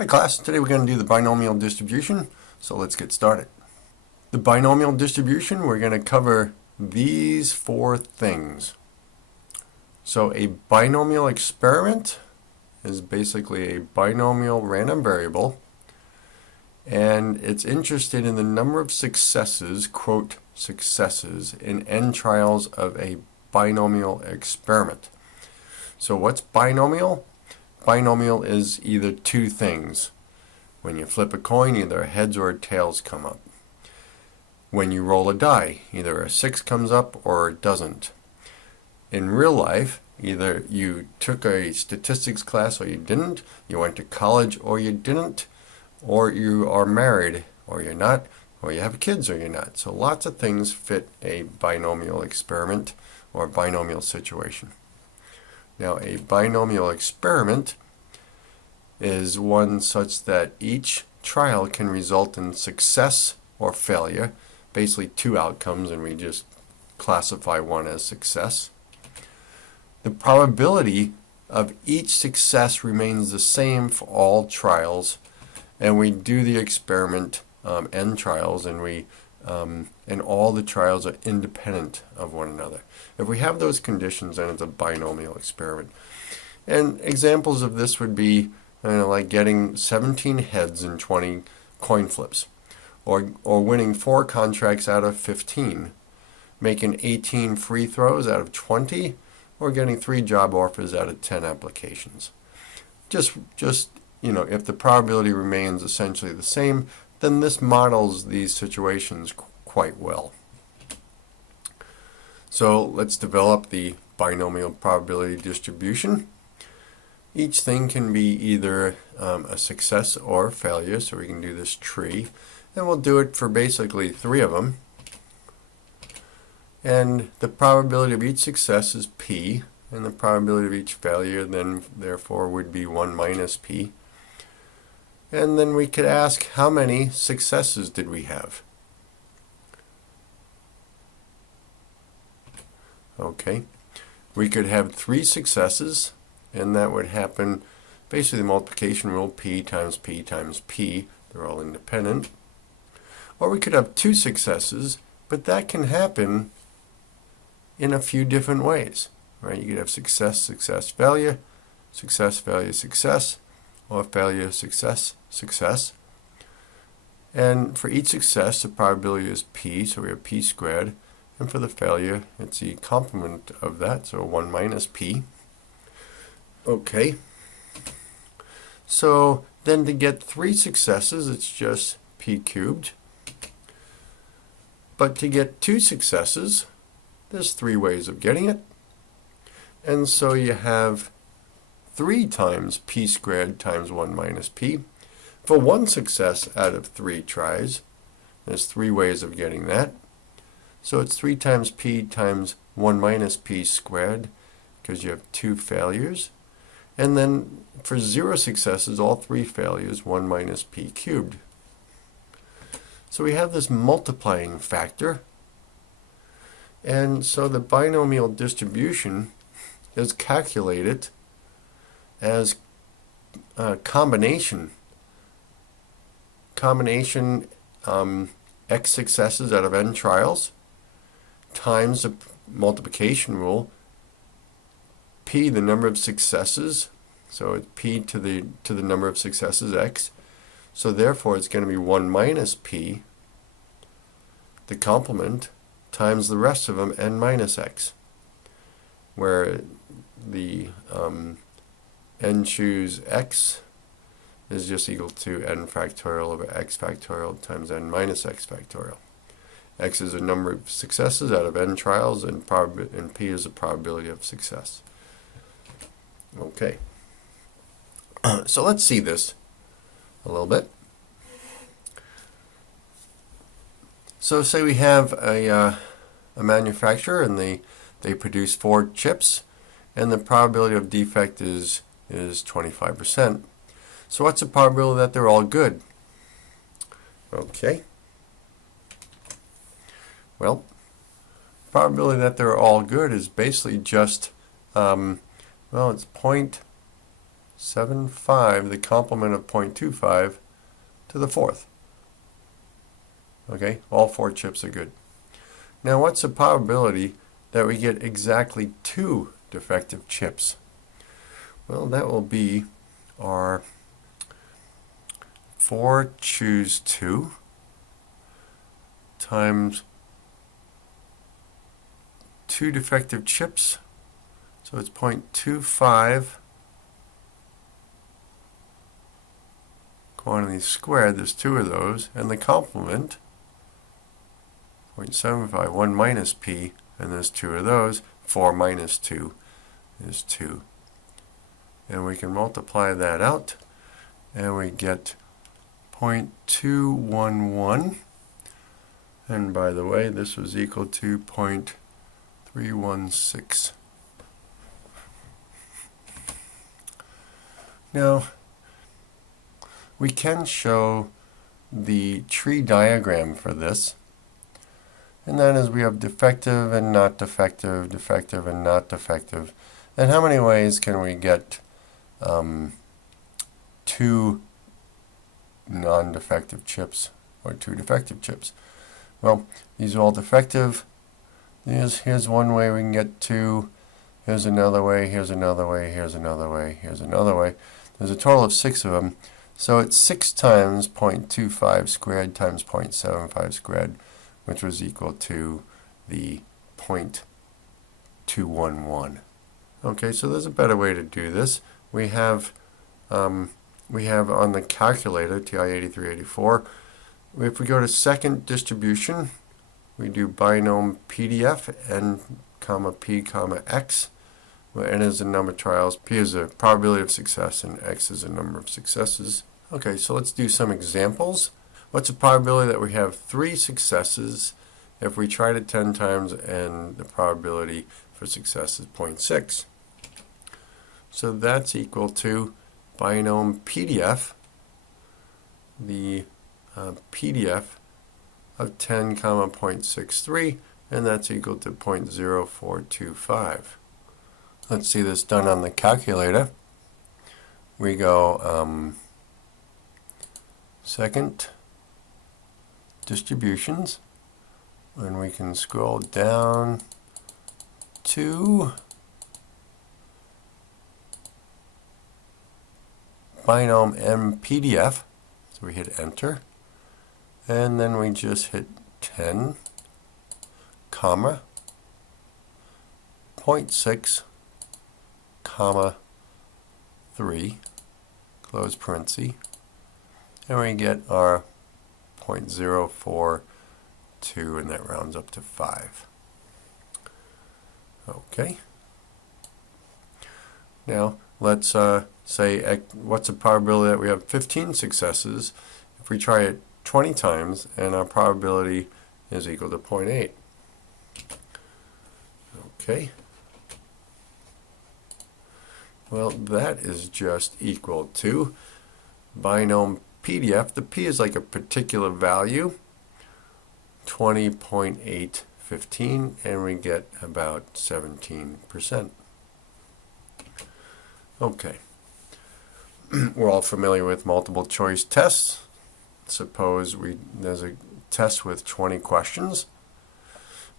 Hi class, today we're going to do the binomial distribution, so let's get started. The binomial distribution, we're going to cover these four things. So a binomial experiment is basically a binomial random variable, and it's interested in the number of successes, quote, successes, in n trials of a binomial experiment. So what's binomial? Binomial is either two things. When you flip a coin, either heads or tails come up. When you roll a die, either a 6 comes up or it doesn't. In real life, either you took a statistics class or you didn't, you went to college or you didn't, or you are married or you're not, or you have kids or you're not. So lots of things fit a binomial experiment or binomial situation. Now, a binomial experiment is one such that each trial can result in success or failure, basically two outcomes, and we just classify one as success. The probability of each success remains the same for all trials, and we do the experiment n trials, and all the trials are independent of one another. If we have those conditions, then it's a binomial experiment. And examples of this would be like getting 17 heads in 20 coin flips, or winning 4 contracts out of 15, making 18 free throws out of 20, or getting 3 job offers out of 10 applications. Just if the probability remains essentially the same, then this models these situations quite well. So let's develop the binomial probability distribution. Each thing can be either a success or a failure, so we can do this tree, and we'll do it for basically 3 of them. And the probability of each success is p, and the probability of each failure then therefore would be 1 minus p. And then we could ask, how many successes did we have? Okay, we could have 3 successes, and that would happen basically the multiplication rule, p times p times p. They're all independent. Or we could have 2 successes, but that can happen in a few different ways, right? You could have success, success, failure, success, failure, success, or failure, success, success. And for each success, the probability is p, so we have p squared. And for the failure, it's the complement of that, so 1 minus p. Okay. So then to get 3 successes, it's just p cubed. But to get 2 successes, there's 3 ways of getting it. And so you have 3 times p squared times 1 minus p. For 1 success out of 3 tries, there's 3 ways of getting that. So it's 3 times p times 1 minus p squared, because you have 2 failures. And then for 0 successes, all 3 failures, 1 minus p cubed. So we have this multiplying factor. And so the binomial distribution is calculated as a combination x successes out of n trials times the multiplication rule, p, the number of successes, so it's p to the number of successes, x, so therefore it's going to be 1 minus p, the complement, times the rest of them, n minus x, where the n choose x is just equal to n factorial over x factorial times n minus x factorial. X is a number of successes out of n trials, and p is the probability of success. Okay. So let's see this a little bit. So say we have a manufacturer, and they produce 4 chips, and the probability of defect is 25%. So what's the probability that they're all good? Okay. Well, probability that they're all good is basically just, it's 0.75, the complement of 0.25, to the fourth. Okay, all 4 chips are good. Now what's the probability that we get exactly 2 defective chips? Well, that will be our 4 choose 2 times 2 defective chips. So it's 0.25 quantity squared. There's 2 of those. And the complement, 0.75, 1 minus p, and there's 2 of those. 4 minus 2 is 2. And we can multiply that out, and we get 0.211. And by the way, this was equal to 0.316. Now, we can show the tree diagram for this. And that is, we have defective and not defective, defective and not defective. And how many ways can we get 2 non-defective chips or 2 defective chips? Well, these are all defective. Here's one way we can get 2. Here's another way, here's another way, here's another way, here's another way. There's a total of 6 of them. So it's 6 times 0.25 squared times 0.75 squared, which was equal to the 0.211. Okay, so there's a better way to do this. We have on the calculator, TI-8384, if we go to second distribution, we do binom PDF, n, p, x. Where n is the number of trials, p is the probability of success, and x is the number of successes. Okay, so let's do some examples. What's the probability that we have 3 successes if we tried it 10 times and the probability for success is 0.6? So that's equal to binom PDF, the PDF of 10, 0.63, and that's equal to 0.0425. Let's see this done on the calculator. We go second distributions, and we can scroll down to binom MPDF. So we hit enter, and then we just hit 10, 0.6, 3, close parenthesis, and we get our 0.042, and that rounds up to 5. Okay. Now let's say what's the probability that we have 15 successes if we try it 20 times and our probability is equal to 0.8. Okay. Well, that is just equal to binom PDF. The p is like a particular value, 20.815, and we get about 17%. Okay. We're all familiar with multiple choice tests. Suppose there's a test with 20 questions,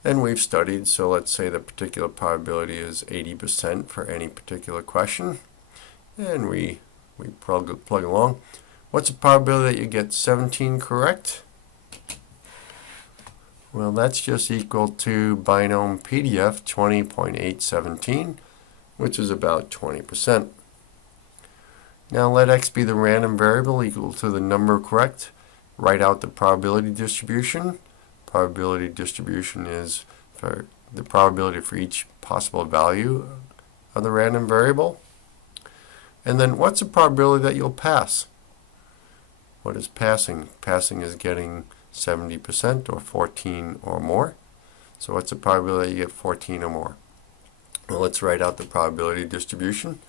and we've studied, so let's say the particular probability is 80% for any particular question, and we plug along. What's the probability that you get 17 correct? Well, that's just equal to binom PDF 20.817, which is about 20%. Now let x be the random variable equal to the number correct. Write out the probability distribution. Probability distribution is for the probability for each possible value of the random variable. And then what's the probability that you'll pass? What is passing? Passing is getting 70% or 14 or more. So what's the probability that you get 14 or more? Well, let's write out the probability distribution.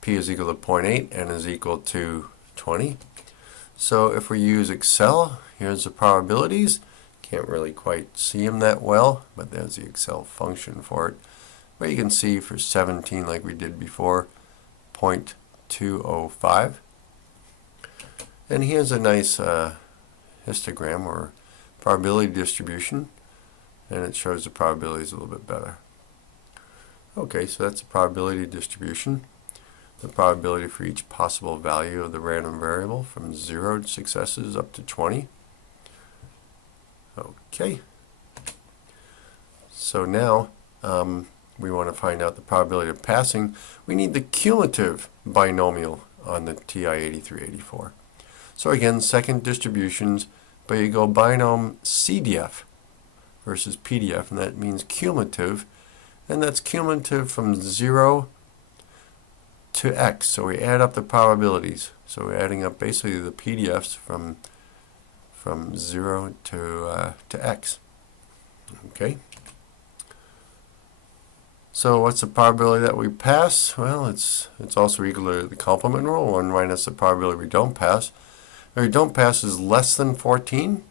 P is equal to 0.8, n is equal to 20. So if we use Excel, here's the probabilities. Can't really quite see them that well, but there's the Excel function for it. But you can see for 17, like we did before, 205. And here's a nice histogram or probability distribution, and it shows the probabilities a little bit better. Okay, so that's the probability distribution. The probability for each possible value of the random variable from 0 successes up to 20. Okay. So now we want to find out the probability of passing. We need the cumulative binomial on the TI-8384. So again, second distributions, but you go binom CDF versus PDF, and that means cumulative, and that's cumulative from 0 to x. So we add up the probabilities. So we're adding up basically the PDFs from 0 to x. Okay. So what's the probability that we pass? Well, it's also equal to the complement rule, 1 minus the probability we don't pass. If we don't pass is less than 14.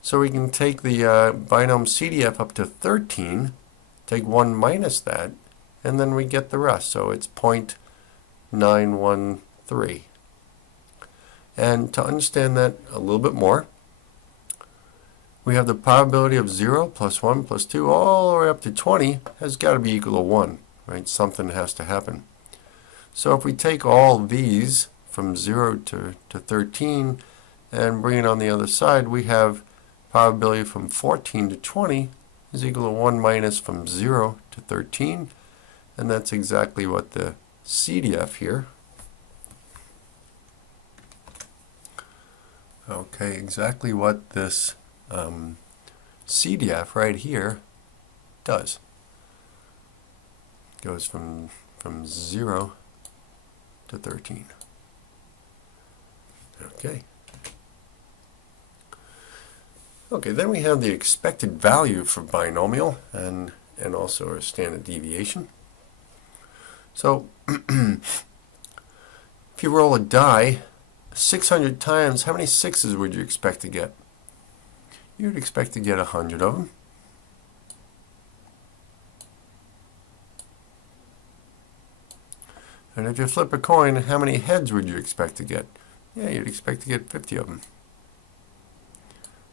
So we can take the binom CDF up to 13, take 1 minus that, and then we get the rest. So it's 0.913. And to understand that a little bit more, we have the probability of 0 plus 1 plus 2 all the way up to 20 has got to be equal to 1, right? Something has to happen. So if we take all these from 0 to 13 and bring it on the other side, we have probability from 14 to 20 is equal to 1 minus from 0 to 13, and that's exactly what the CDF here. Okay, exactly what this CDF right here does. Goes from 0 to 13. Okay. Okay, then we have the expected value for binomial and also a standard deviation. So if you roll a die 600 times, how many 6s would you expect to get? You would expect to get 100 of them. And if you flip a coin, how many heads would you expect to get? Yeah, you'd expect to get 50 of them.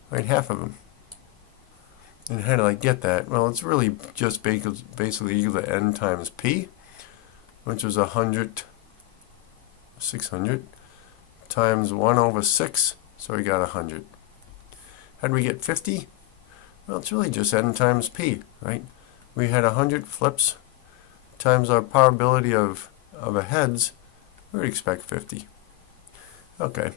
Right, half of them. And how do I get that? Well, it's really just basically equal to n times p, which was 600, times 1 over 6, so we got 100. How do we get 50? Well, it's really just n times p, right? We had 100 flips times our probability of a heads, we would expect 50. Okay,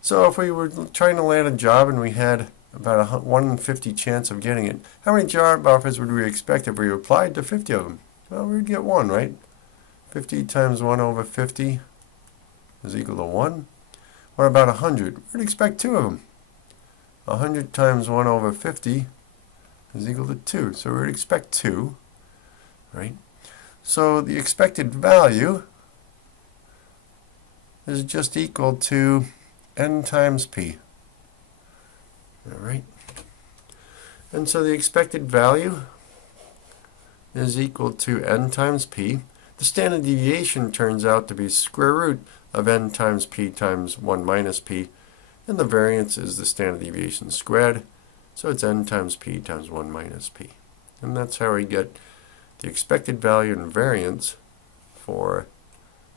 so if we were trying to land a job and we had about a 1 in 50 chance of getting it, how many job offers would we expect if we applied to 50 of them? Well, we'd get 1, right? 50 times 1 over 50 is equal to 1. What about 100? We'd expect 2 of them. 100 times 1 over 50 is equal to 2. So we'd expect 2, right? So the expected value is just equal to n times p. All right. And so the expected value is equal to n times p. The standard deviation turns out to be square root of n times p times 1 minus p, and the variance is the standard deviation squared, so it's n times p times 1 minus p. And that's how we get the expected value and variance for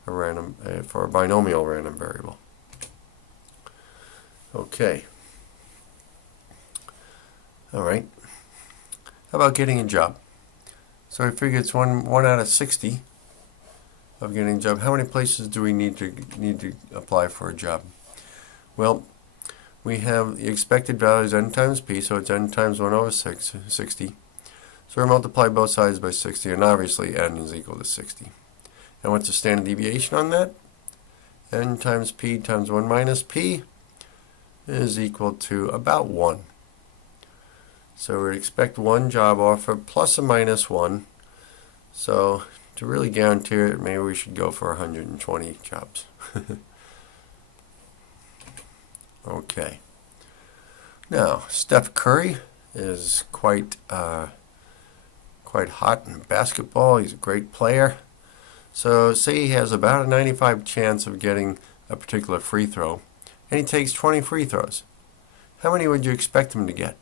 a binomial random variable. Okay. All right. How about getting a job? So I figure it's one out of 60 of getting a job. How many places do we need to apply for a job? Well, we have the expected value is n times p, so it's n times 1 over 60. So we multiply both sides by 60, and obviously n is equal to 60. And what's the standard deviation on that? N times p times 1 minus p is equal to about 1. So we expect 1 job offer plus or minus 1. So to really guarantee it, maybe we should go for 120 jobs. Okay. Now, Steph Curry is quite hot in basketball. He's a great player. So say he has about a 95 chance of getting a particular free throw, and he takes 20 free throws. How many would you expect him to get?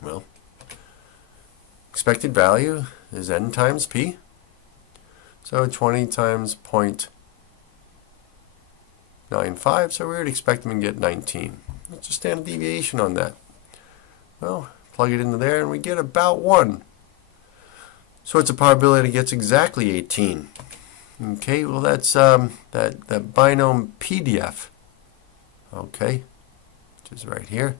Well, expected value is n times p. So 20 times 0.95, so we would expect him to get 19. What's the standard deviation on that? Well, plug it into there and we get about 1. So it's a probability he gets exactly 18. Okay, well that's that binomial PDF. Okay, which is right here.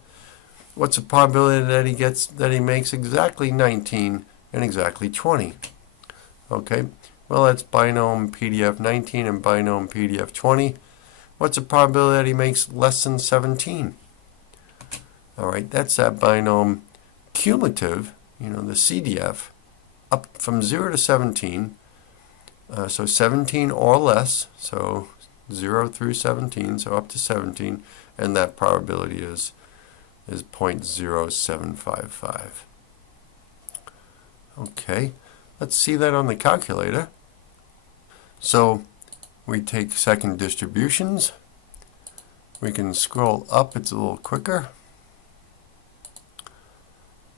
What's the probability that he makes exactly 19 and exactly 20? Okay, well that's binomial PDF 19 and binomial PDF 20. What's the probability that he makes less than 17? All right, that's that binomial cumulative, the CDF, up from 0 to 17. So 17 or less, so 0 through 17, so up to 17, and that probability is 0.0755. Okay, let's see that on the calculator. So we take second distributions. We can scroll up, it's a little quicker.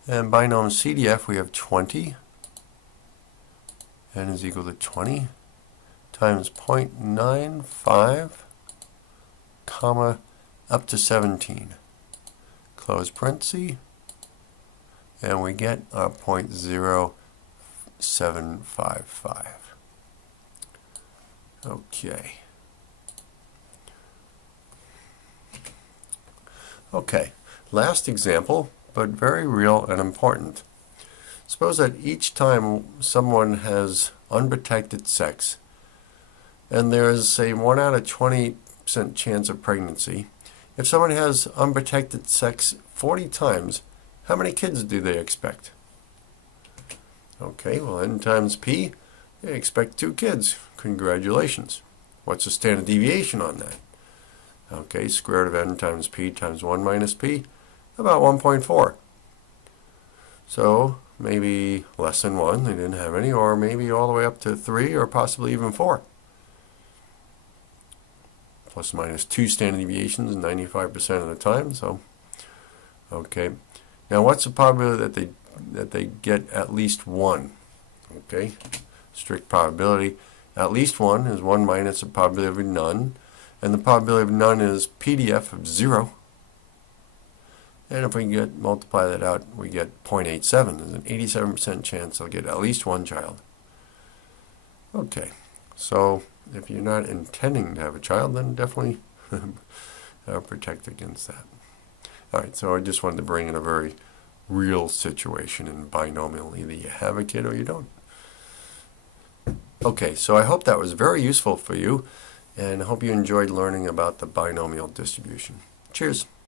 And binomial CDF, we have 20. N is equal to 20 times 0.95, comma, up to 17. Close parenthesis, and we get our 0.0755. Okay. Okay, last example, but very real and important. Suppose that each time someone has unprotected sex, and there is, say, 1 out of 20% chance of pregnancy. If someone has unprotected sex 40 times, how many kids do they expect? Okay, well, n times p, they expect 2 kids. Congratulations. What's the standard deviation on that? Okay, square root of n times p times 1 minus p, about 1.4. So maybe less than 1, they didn't have any, or maybe all the way up to 3 or possibly even 4. Plus or minus 2 standard deviations 95% of the time. So, okay. Now what's the probability that they get at least 1? Okay, strict probability. At least 1 is 1 minus the probability of none, and the probability of none is PDF of 0. And if we multiply that out, we get 0.87. There's an 87% chance they'll get at least 1 child. Okay, so if you're not intending to have a child, then definitely protect against that. All right, so I just wanted to bring in a very real situation in binomial. Either you have a kid or you don't. Okay, so I hope that was very useful for you, and I hope you enjoyed learning about the binomial distribution. Cheers.